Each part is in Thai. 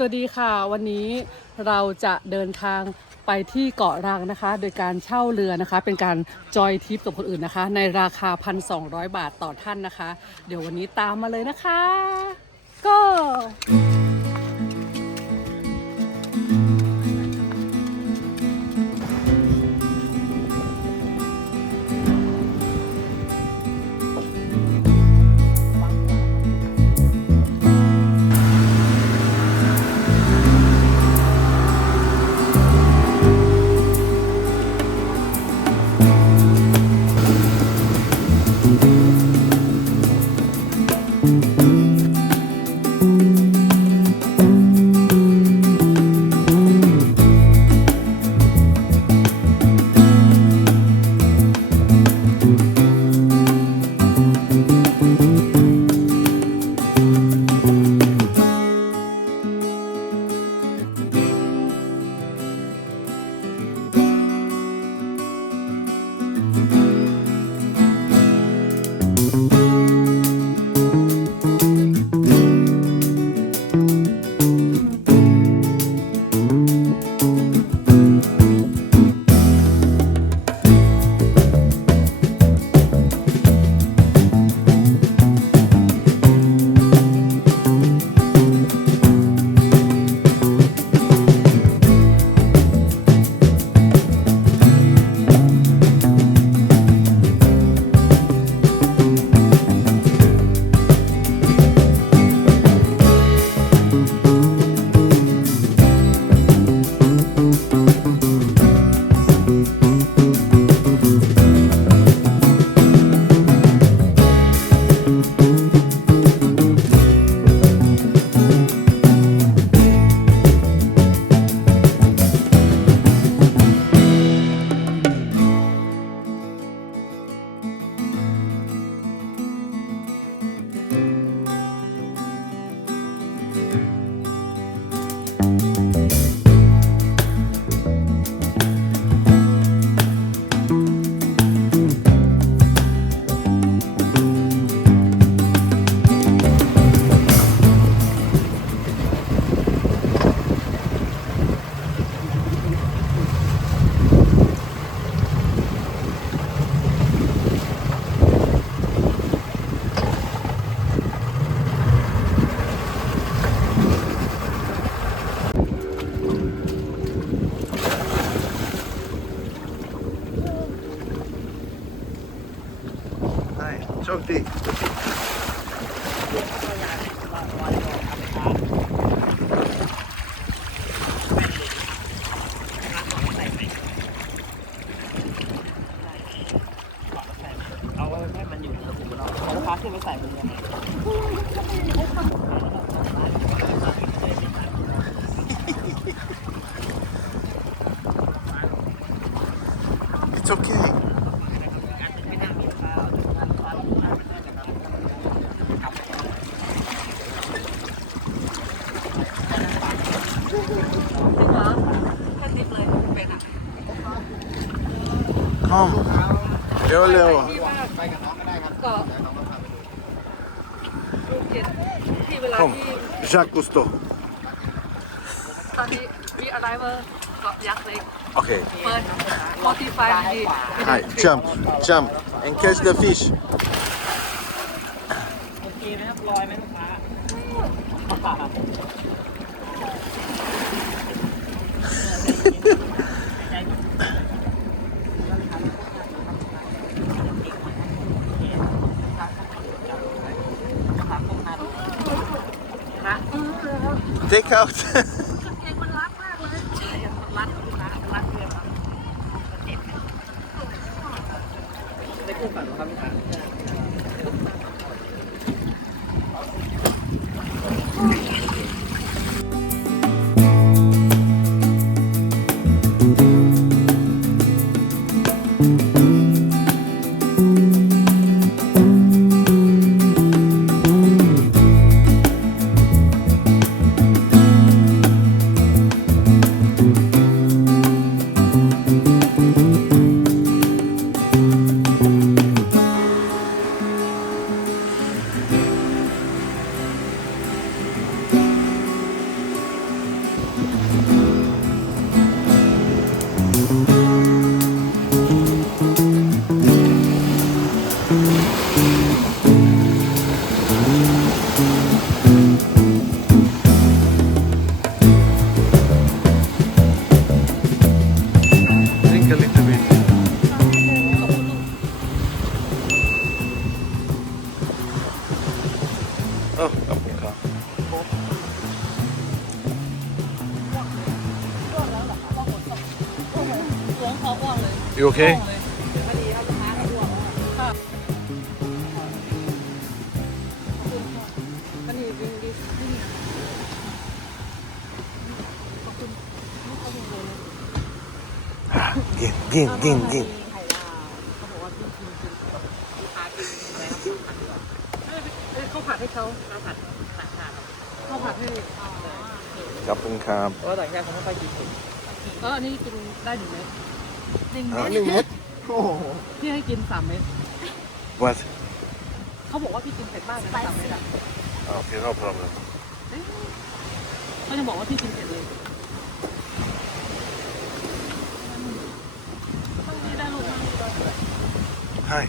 สวัสดีค่ะวันนี้เราจะเดินทางไปที่เกาะรังนะคะโดยการเช่าเรือนะคะเป็นการจอยทริปกับคนอื่นนะคะในราคา 1,200 บาทต่อท่านนะคะเดี๋ยววันนี้ตามมาเลยนะคะก็โชคดีเอาไว้ให้มันอยู่ในกระปุกเราเอาลูกค้าขึ้นไปใส่บนเรือIt's okay Come เร็วไปกับน้องก็ได้ครับก็ที่เวลา Come ที่ Jacques Cousteau ตอนนี้มีอะไรมาเกาะยักษ์เล็ก Okay เปิด45 ดี Hi jump and catch the fish โอเคไหมครับลอยไหมลูกค้า Take out เพลงมันรักมากเลยใช่มันรักลูกค้ามันรักเรือมันเจ็บได้ขึ้นฝั่งแล้วครับลูกค้า You okay? พอดีครับลูกค้าอ้วกค่ะพอดีดีดีดีขอบคุณลูกค้าทุกคน Ging. ไข่ดาวเขาบอกว่าพี่กินลูกค้ากินอะไรนะข้าวผัดให้เขาข้าวผัดต่างชาติข้าวผัดให้ Kapung Kap. เพราะว่าต่างชาติเขาไม่ค่อยกินถึง อันนี้กินได้1 เม็ด 1 ม็ดโอ้โห พี่ให้กิน3 เม็ด What? เขาบอกว่าพี่กินเผ็ดมากเลย3 เม็ดอ่ะ Okay, no problem. เขาจะบอกว่าพี่กินเผ็ดเลยต้องดีได้ลูกนั่งดีได้ Hi.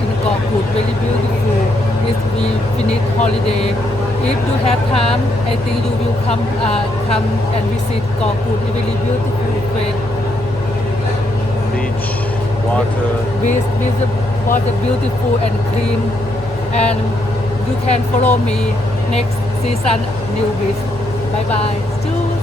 in Koh Kood, very beautiful. If we finish holiday, if you have time, I think you will come and visit Koh Kood. It's very beautiful place. Beach, water. With the water beautiful and clean, and you can follow me next season new beach. Bye bye. Cheers.